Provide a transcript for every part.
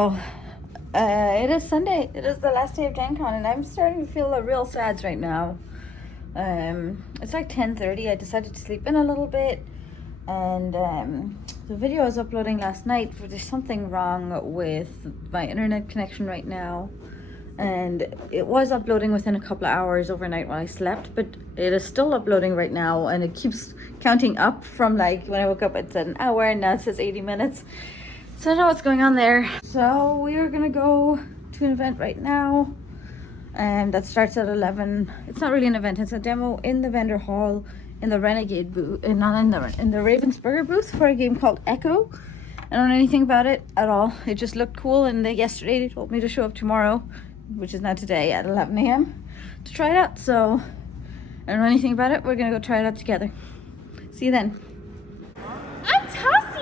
Wow. It is Sunday. It is the last day of Gen Con, and I'm starting to feel a real sads right now. It's like 10:30. I decided to sleep in a little bit, and the video I was uploading last night, there's something wrong with my internet connection right now, and it was uploading within a couple of hours overnight while I slept, but it is still uploading right now, and it keeps counting up from like when I woke up it said an hour, and now it says 80 minutes. So I don't know what's going on there. So we are gonna go to an event right now, and that starts at 11. It's not really an event, it's a demo in the vendor hall in the Renegade booth, not in the Ravensburger booth for a game called Echo. I don't know anything about it at all. It just looked cool, and yesterday they told me to show up tomorrow, which is now today at 11 a.m. to try it out. So I don't know anything about it. We're gonna go try it out together. See you then.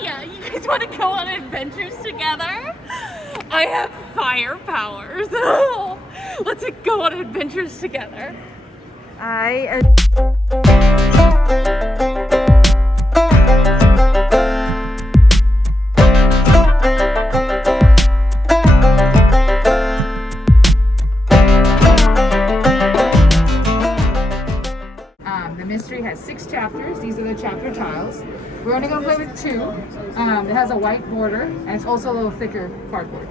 You guys want to go on adventures together? I have fire powers. Let's go on adventures together. The mystery has 6 chapters. These are the chapter tiles. We're only going to play with 2. It has a white border, and it's also a little thicker cardboard.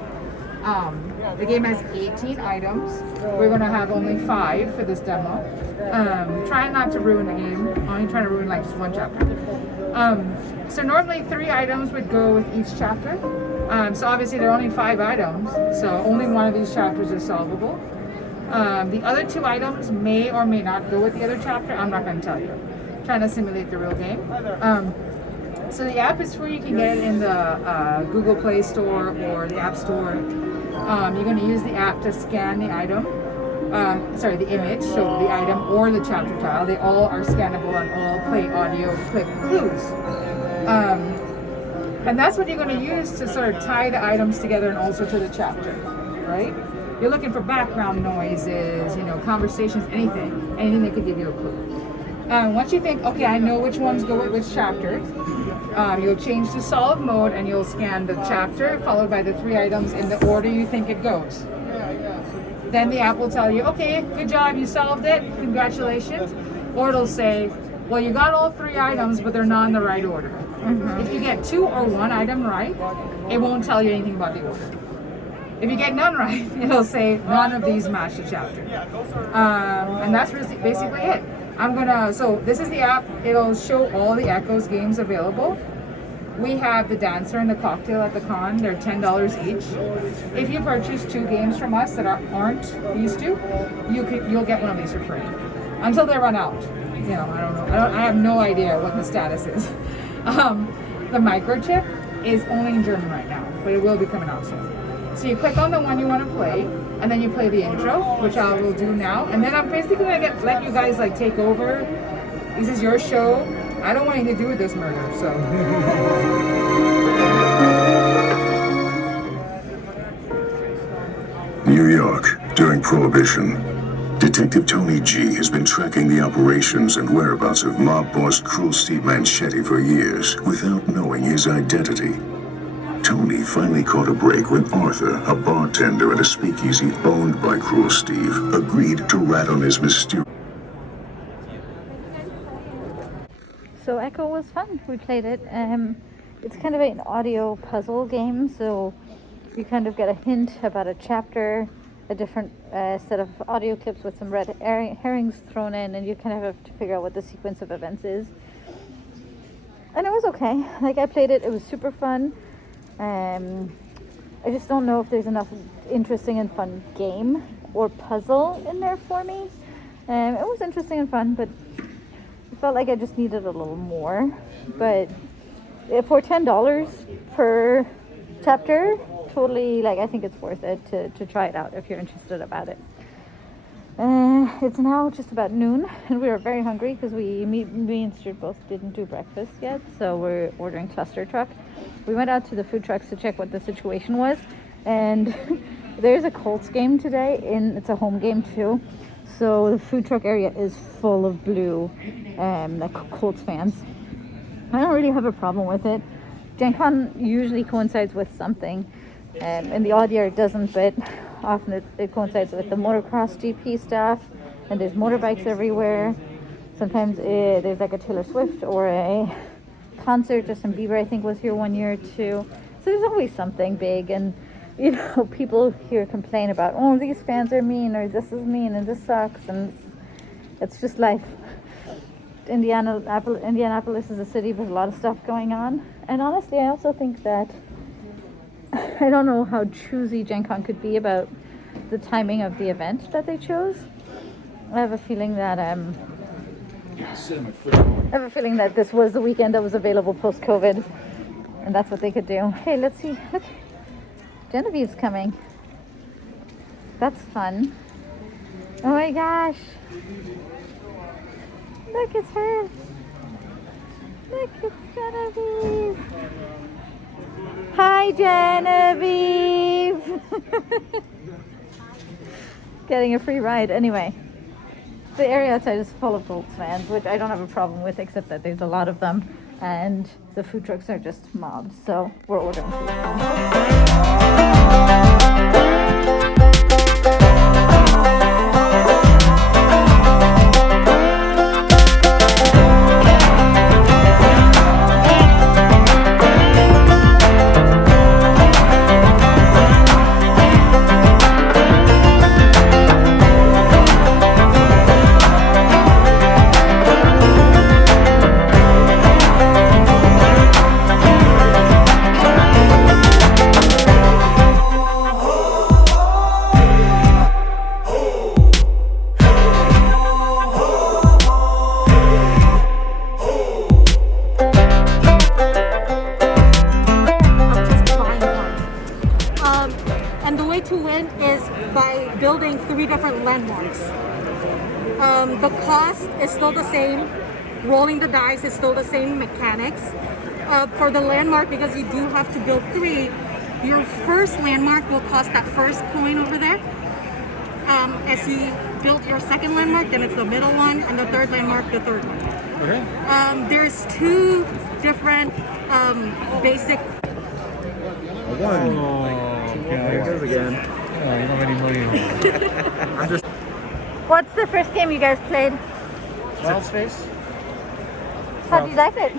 The game has 18 items. We're going to have only 5 for this demo. Trying not to ruin the game. Only trying to ruin like just 1 chapter. So normally 3 items would go with each chapter. So obviously there are only 5 items, so only one of these chapters is solvable. The other 2 items may or may not go with the other chapter. I'm not going to tell you. I'm trying to simulate the real game. So the app is free. You can get it in the Google Play Store or the App Store. You're going to use the app to scan the item. The image, so the item or the chapter tile. They all are scannable and all play audio clip clues. And that's what you're going to use to sort of tie the items together and also to the chapter, right? You're looking for background noises, conversations, anything that could give you a clue. Once you think, okay, I know which ones go with which chapter, you'll change to solve mode and you'll scan the chapter followed by the 3 items in the order you think it goes. Then the app will tell you, okay, good job, you solved it, congratulations. Or it'll say, well, you got all 3 items, but they're not in the right order. If you get 2 or 1 item right, it won't tell you anything about the order. If you get none right, it'll say none of these match the chapter. And that's basically it. So this is the app. It'll show all the Echoes games available. We have the Dancer and the Cocktail at the con. They're $10 each. If you purchase 2 games from us that aren't these 2, you'll get one of these for free. Until they run out. I don't know. I have no idea what the status is. The microchip is only in German right now, but it will be coming out soon. So you click on the one you want to play, and then you play the intro, which I will do now. And then I'm basically gonna let you guys take over. This is your show. I don't want anything to do with this murder, so. New York, during Prohibition, Detective Tony G has been tracking the operations and whereabouts of mob boss Cruel Steve Manchetti for years without knowing his identity. Tony finally caught a break when Arthur, a bartender at a speakeasy owned by Cruel Steve, agreed to rat on his mysterious... So Echo was fun. We played it. It's kind of an audio puzzle game, so you kind of get a hint about a chapter, a different set of audio clips with some red herrings thrown in, and you kind of have to figure out what the sequence of events is. And it was okay. I played it. It was super fun. I just don't know if there's enough interesting and fun game or puzzle in there for me. It was interesting and fun, but I felt like I just needed a little more. But for $10 per chapter, totally, I think it's worth it to try it out if you're interested about it. It's now just about noon, and we are very hungry because me and Stuart both didn't do breakfast yet, so we're ordering cluster truck. We went out to the food trucks to check what the situation was, and there's a Colts game today, and it's a home game too. So the food truck area is full of blue, Colts fans. I don't really have a problem with it. Gen Con usually coincides with something. In the odd year it doesn't, but often it coincides with the motocross GP stuff, and there's motorbikes everywhere. Sometimes there's like a Taylor Swift or a concert. Justin Bieber, I think, was here one year too. So there's always something big, and you know, people here complain about, oh, these fans are mean, or this is mean, and this sucks, and it's just life. Indianapolis is a city with a lot of stuff going on, and honestly, I also think that I don't know how choosy Gen Con could be about the timing of the event that they chose. I have a feeling that this was the weekend that was available post-COVID, and that's what they could do. Hey, let's see. Look, Genevieve's coming. That's fun. Oh my gosh. Look, it's her. Look, it's Genevieve. Hi, Genevieve. Getting a free ride. Anyway, the area outside is full of Gold fans, which I don't have a problem with, except that there's a lot of them, and the food trucks are just mobs. So we're ordering food. And the way to win is by building 3 different landmarks. The cost is still the same. Rolling the dice is still the same mechanics. For the landmark, because you do have to build 3, your first landmark will cost that first coin over there. As you build your second landmark, then it's the middle one, and the third landmark, the third one. Okay. There's 2 different basic. There it goes again. Oh, you don't have any money. What's the first game you guys played? Wild Space? How do you like it?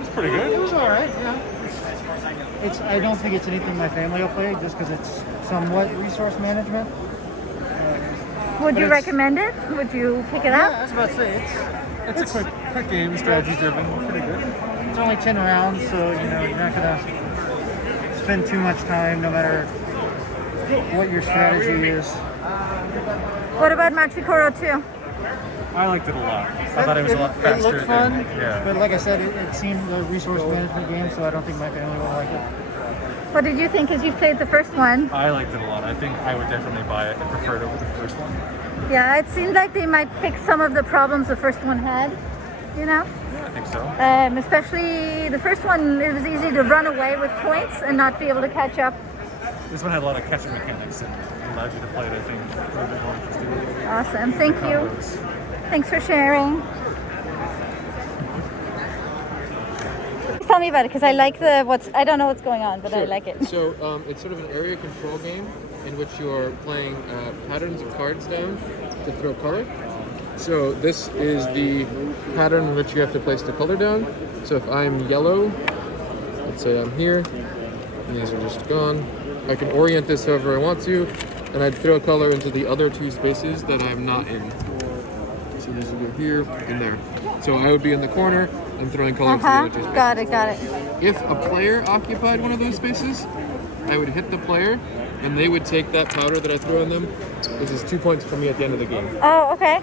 It's pretty good. It was all right, yeah. I don't think it's anything my family will play, just because it's somewhat resource management. Would you it's- recommend it? Would you pick it Yeah, up? I was about to say It's a quick game, strategy driven. Pretty good. it's only 10 rounds, so you know you're not gonna spend too much time, no matter what your strategy is. What about Machikoro 2? I liked it a lot. I thought it was a lot faster. It looked fun, Yeah. but like I said, it seemed a resource management game, so I don't think my family will like it. What did you think as you played the first one? I liked it a lot. I think I would definitely buy it. I preferred it with the first one. Yeah, it seemed like they might fix some of the problems the first one had, you know? Yeah, I think so. Especially the first one, it was easy to run away with points and not be able to catch up. This one had a lot of catching mechanics and allowed you to play it, I think, a little bit more interesting. Awesome, thank you. Combos. Thanks for sharing. Tell me about it, because I like I don't know what's going on, but I Sure. like it. So it's sort of an area control game in which you're playing patterns of cards down to throw color. So this is the pattern in which you have to place the color down. So if I'm yellow, let's say I'm here, and these are just gone. I can orient this however I want to, and I'd throw color into the other 2 spaces that I'm not in. So these would go here and there. So I would be in the corner and throwing color into the other 2 spaces. Got it. If a player occupied one of those spaces, I would hit the player, and they would take that powder that I threw on them. This is 2 points for me at the end of the game. Oh, okay.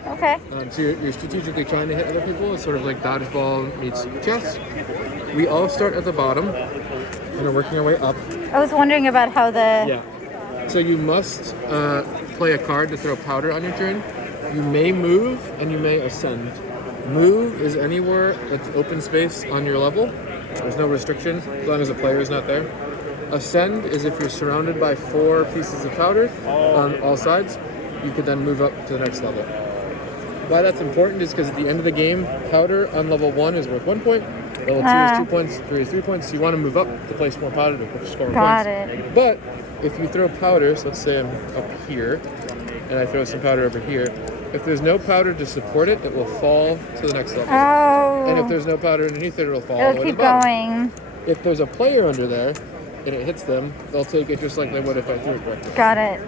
So you're strategically trying to hit other people. It's sort of like dodgeball meets chess. We all start at the bottom and are working our way up. I was wondering about how the... Yeah. So you must play a card to throw powder on your turn. You may move and you may ascend. Move is anywhere that's open space on your level. There's no restriction as long as the player is not there. Ascend is if you're surrounded by 4 pieces of powder on all sides, you could then move up to the next level. Why that's important is because at the end of the game, powder on level 1 is worth 1 point, level 2 is 2 points, 3 is 3 points, so you want to move up to place more powder to score more Got points. it. But if you throw powder, so let's say I'm up here, and I throw some powder over here, if there's no powder to support it, it will fall to the next level. Oh. And if there's no powder underneath it, it'll fall all It'll the way keep to the bottom. going. If there's a player under there, and it hits them, they'll take it just like they would if I threw it correctly. Got it.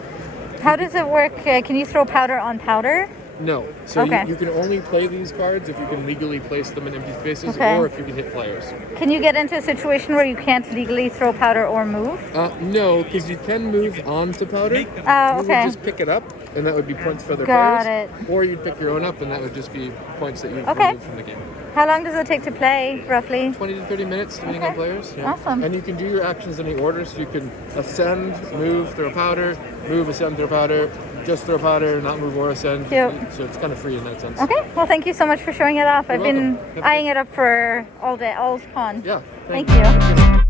How does it work? Can you throw powder on powder? No. So Okay. you can only play these cards if you can legally place them in empty spaces, Okay. or if you can hit players. Can you get into a situation where you can't legally throw powder or move? No, because you can move onto powder. Oh, You would okay. just pick it up, and that would be points for other Got players. it. Or you'd pick your own up, and that would just be points that you've Okay. removed from the game. How long does it take to play, roughly? 20 to 30 minutes, depending on Okay. players. Awesome. And you can do your actions in any order, so you can ascend, move, throw powder, move, ascend, throw powder, just throw powder, not move or ascend. Cute. So it's kind of free in that sense. Okay, well, thank you so much for showing it off. You're I've been welcome. eyeing it up for all day, all con. Yeah. Thank you.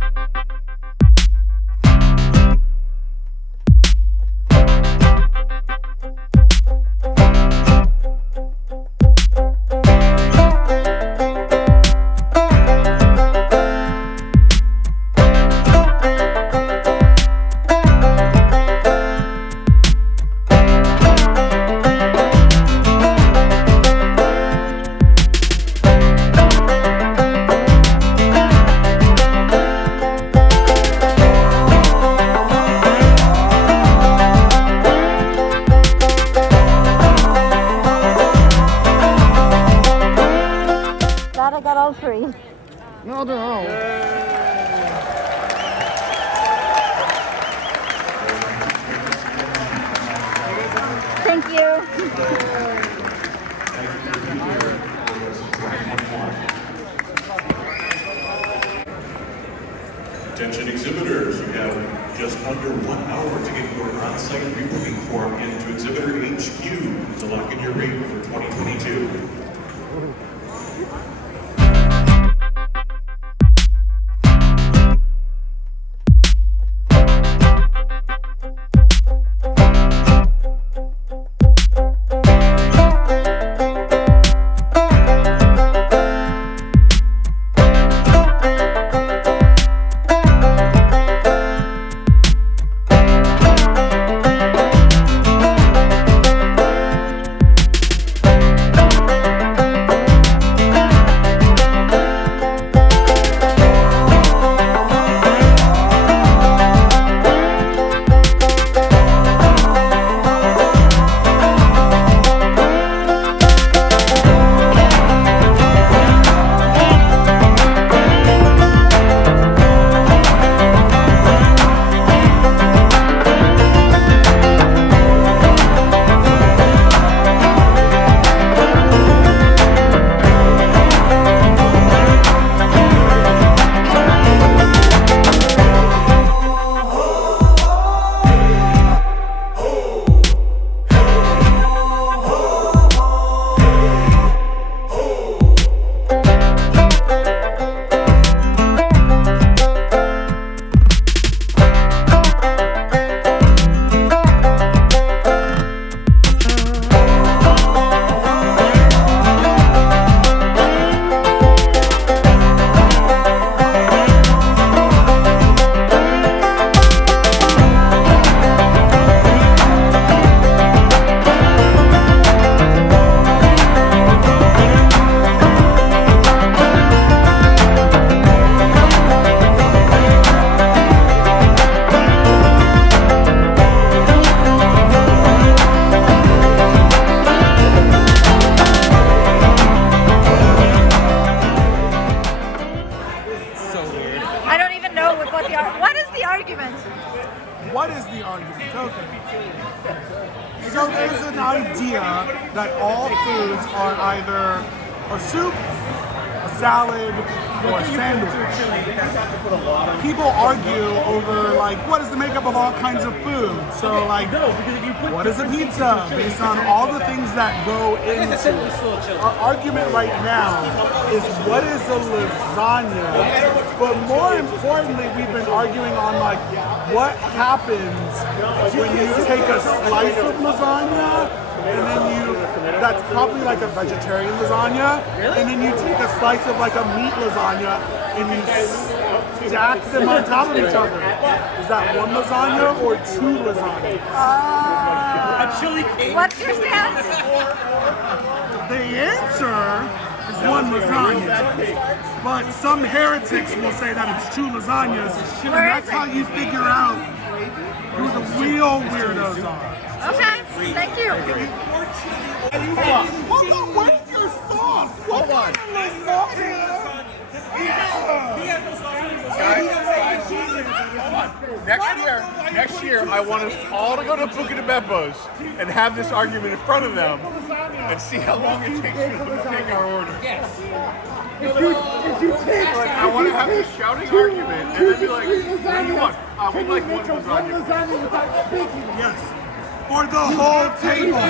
Glad I got all three. No, they're all. Thank you. Attention exhibitors, you have just under 1 hour to get your on-site rebooking form into Exhibitor HQ to lock in your rate for 2022. What is the argument? Okay. So there's an idea that all foods are either a soup, a salad, or a sandwich. People argue over like what is the makeup of all kinds of food. So like, what is a pizza based on all the things that go into it. Our argument right now is what is a lasagna. But more importantly, we've been arguing on like what happens when you take a slice of lasagna and then that's probably like a vegetarian lasagna, and then you take a slice of like a meat lasagna and you stack them on top of each other. Is that one lasagna or two lasagna? What's your stance? The answer is one lasagna. But some heretics will say that it's two lasagnas, and that's how you figure out who the real weirdos are. Okay, thank you. Where's your sauce? What kind of lasagna? Next year, I want us all to go to Buca de Beppo's and have this argument in front of them and see how long it takes for them to take our order. If you take, I want to have this shouting argument and then be like, what do you want? We'd like one lasagna. Yes. For the whole table.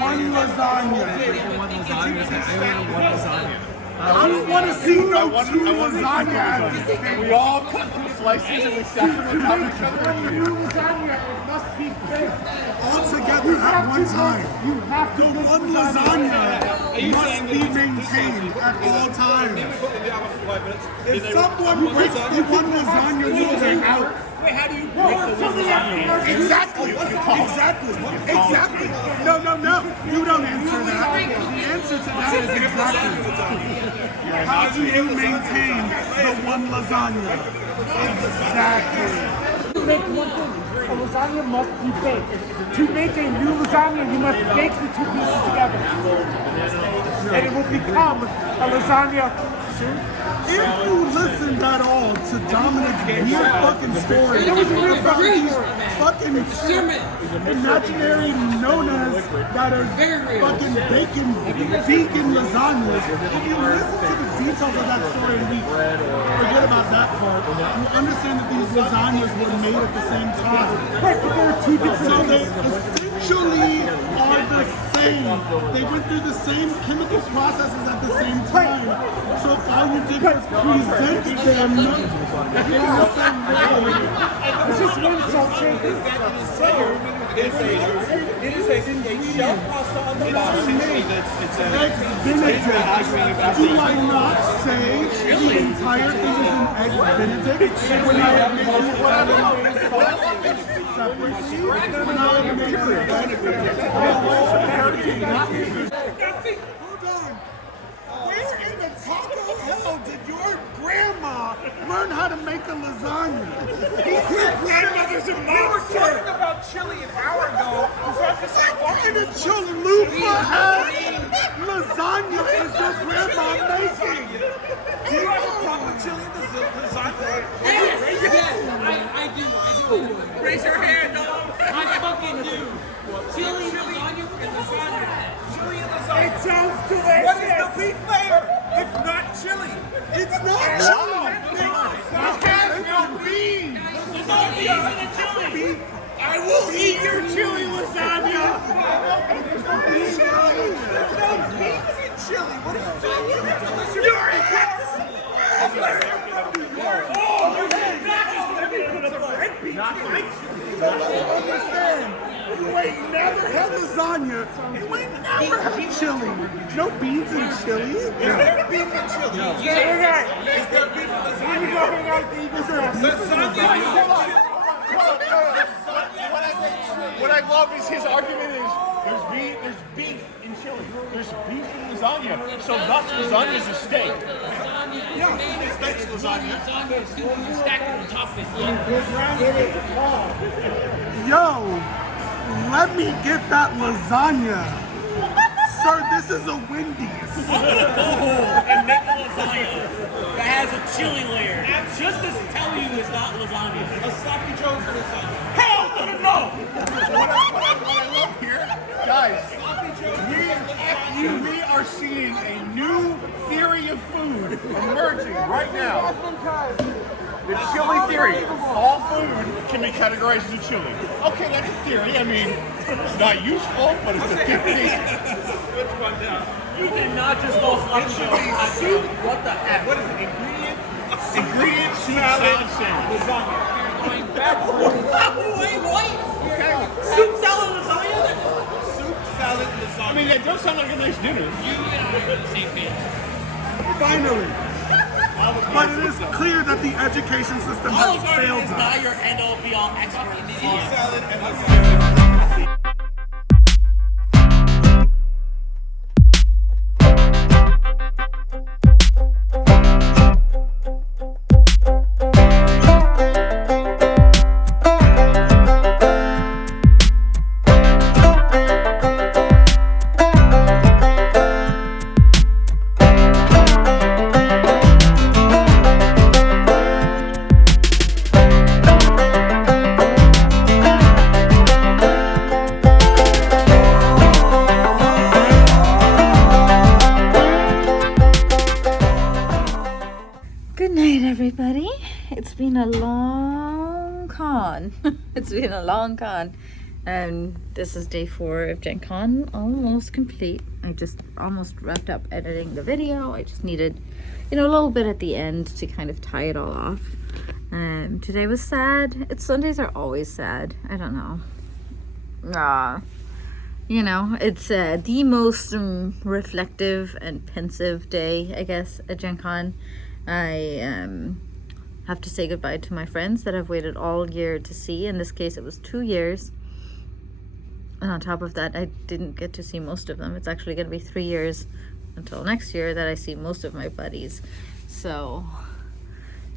One lasagna. I don't want to see no two lasagnas. We all cut through slices and we stack them on top of each other. All together at one time. The one lasagna must be maintained at all times. If someone breaks the one lasagna rule, they're out. Wait, how do you break the lasagna? Exactly. No. You don't answer that. The answer to that is exactly. How do you maintain the one lasagna? Exactly. To make one thing, a lasagna must be baked. To make a new lasagna, you must bake the two pieces together. And it will become a lasagna. If you listened at all to Dominic's weird fucking story, it was a real fucking imaginary nonas that are fucking baking vegan lasagnas. If you listen to the details of that story and we forget about that part, you understand that these lasagnas were made at the same time. Right, but there are two different So they essentially are the same. They went through the same chemical processes at the same time. So if I were to present them in the same way, It's just one salt shaker. It is a shell pasta on the bottom. egg Benedict. Do I not say the entire thing is an egg Benedict when I have made it separately? When I have made it Hold on. Where in the taco hell did your grandma learn how to make a lasagna? Grandmothers and moms. We were talking about chili an hour ago. What kind of chalupa-ass lasagna is your grandma making? Do you have a proper chili lasagna? Yes, I do. Raise your hand, dog. I fucking do. Chili lasagna and lasagna. Chili and lasagna. It sounds delicious. What is the beef layer? It's not chili. It's not chili. It has no beans. There's no beef in the chili. I will eat your chili lasagna. There's no beans in chili. What are you talking about? You're a yes. Understand? You ain't never had lasagna. You ain't never had chili. No beans in chili. Is there beef in chili? Yeah. Is there beef in lasagna? When you go hang out with the Eagles, What I love is his argument is there's beef in chili. There's beef in lasagna. So thus lasagna is a steak. Yeah, steak's lasagna. Lasagna is stacked on top of it. Yo, let me get that lasagna. Sir, this is a Wendy's. I'm gonna go home and make a lasagna that has a chili layer. Just to tell you it's not lasagna. A sloppy Joe's lasagna. Hell no! What I love here, guys, we are seeing a new theory of food emerging right now. The chili theory. All food can be categorized as a chili. Okay, that's a theory. I mean, it's not useful, but it's a theory. You did not just go sloppy Joe. Soup. What the heck? What is it? Ingredient soup salad sandwich. Lasagna. Wait. Soup salad lasagna? Soup salad lasagna. I mean, that does sound like a nice dinner. You and I are on the same page. Finally. But it is clear that the education system has Olive Garden failed is us. not your end-all be-all expert in food. Good night, everybody. It's been a long con. It's been a long con. And this is day 4 of Gen Con, almost complete. I just almost wrapped up editing the video. I just needed, a little bit at the end to kind of tie it all off. Today was sad. Sundays are always sad. I don't know. It's the most reflective and pensive day, I guess, at Gen Con. I have to say goodbye to my friends that I've waited all year to see. In this case, it was 2 years. And on top of that, I didn't get to see most of them. It's actually going to be 3 years until next year that I see most of my buddies. So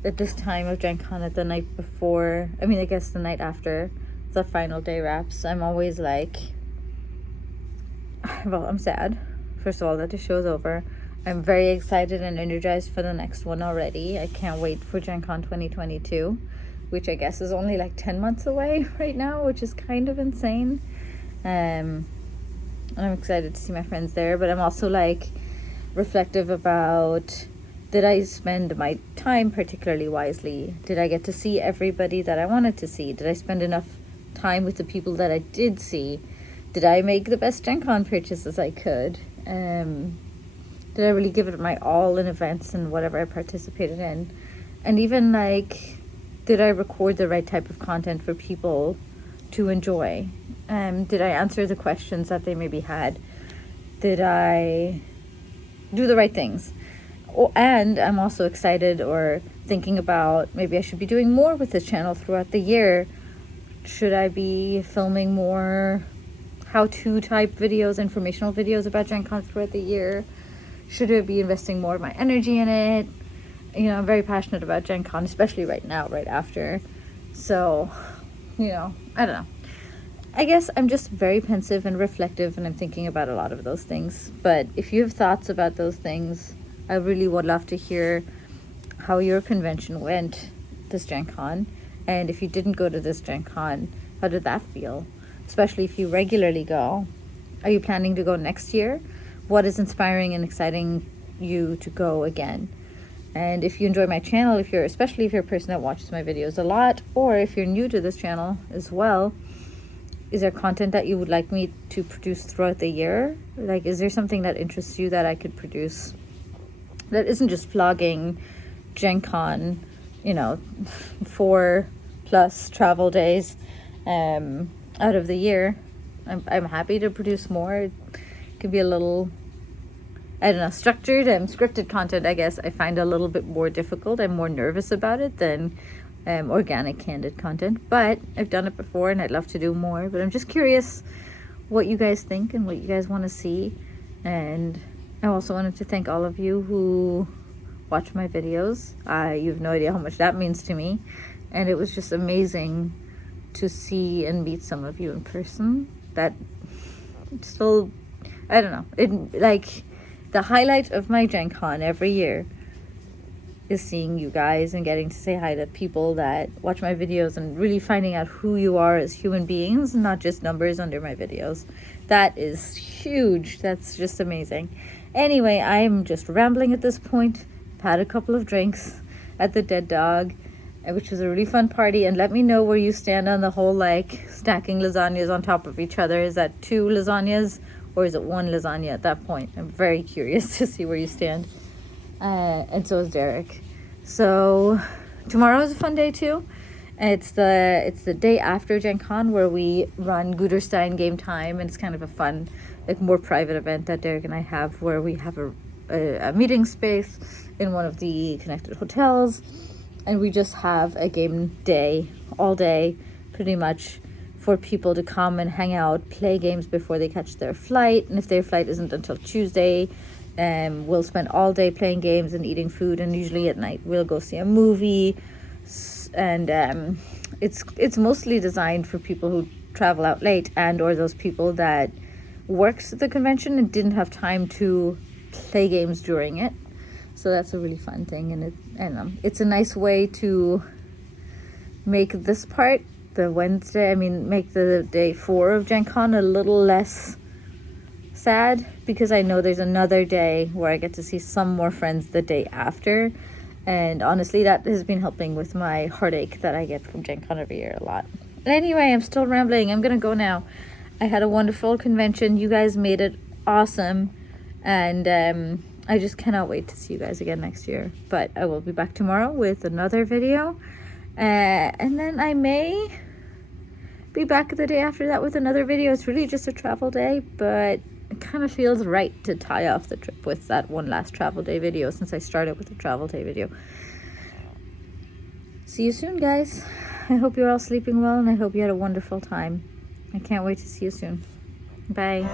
at this time of Gen Con, at the night before, I guess the night after the final day wraps, I'm always like, well, I'm sad, first of all, that the show's over. I'm very excited and energized for the next one already. I can't wait for Gen Con 2022, which I guess is only like 10 months away right now, which is kind of insane. And I'm excited to see my friends there, but I'm also like reflective about, did I spend my time particularly wisely? Did I get to see everybody that I wanted to see? Did I spend enough time with the people that I did see? Did I make the best Gen Con purchases I could? Did I really give it my all in events and whatever I participated in? And even like, did I record the right type of content for people to enjoy? Did I answer the questions that they maybe had? Did I do the right things? And I'm also excited or thinking about, maybe I should be doing more with this channel throughout the year. Should I be filming more how-to type videos, informational videos about Gen Con throughout the year? Should I be investing more of my energy in it? I'm very passionate about Gen Con, especially right now, right after. So, I don't know. I guess I'm just very pensive and reflective, and I'm thinking about a lot of those things. But if you have thoughts about those things, I really would love to hear how your convention went this Gen Con. And if you didn't go to this Gen Con, how did that feel? Especially if you regularly go. Are you planning to go next year? What is inspiring and exciting you to go again? And if you enjoy my channel, especially if you're a person that watches my videos a lot, or if you're new to this channel as well, is there content that you would like me to produce throughout the year? Like, is there something that interests you that I could produce that isn't just vlogging Gen Con, 4+ travel days out of the year? I'm happy to produce more. It could be a little, I don't know, structured and scripted content, I guess, I find a little bit more difficult. I'm more nervous about it than organic, candid content. But I've done it before and I'd love to do more. But I'm just curious what you guys think and what you guys want to see. And I also wanted to thank all of you who watch my videos. You have no idea how much that means to me. And it was just amazing to see and meet some of you in person. That still, I don't know, like the highlight of my Gen Con every year is seeing you guys and getting to say hi to people that watch my videos and really finding out who you are as human beings, not just numbers under my videos. That is huge. That's just amazing. Anyway, I'm just rambling at this point. I've had a couple of drinks at the Dead Dog, which was a really fun party. And let me know where you stand on the whole like stacking lasagnas on top of each other. Is that 2 lasagnas or is it 1 lasagna at that point? I'm very curious to see where you stand. And so is Derek. So tomorrow is a fun day too. It's the day after Gen Con where we run Guderstein Game Time, and it's kind of a fun, like more private event that Derek and I have where we have a a meeting space in one of the connected hotels, and we just have a game day all day pretty much for people to come and hang out, play games before they catch their flight. And if their flight isn't until Tuesday, we'll spend all day playing games and eating food, and usually at night we'll go see a movie. And it's mostly designed for people who travel out late and or those people that works at the convention and didn't have time to play games during it. So that's a really fun thing, and it's a nice way to make this part, the Wednesday, make the day 4 of Gen Con a little less sad, because I know there's another day where I get to see some more friends the day after. And honestly, that has been helping with my heartache that I get from Gen Con every year a lot. But anyway, I'm still rambling. I'm gonna go now. I had a wonderful convention. You guys made it awesome. And I just cannot wait to see you guys again next year. But I will be back tomorrow with another video. And then I may be back the day after that with another video. It's really just a travel day, but it kind of feels right to tie off the trip with that one last travel day video, since I started with a travel day video. See you soon, guys. I hope you're all sleeping well, and I hope you had a wonderful time. I can't wait to see you soon. Bye.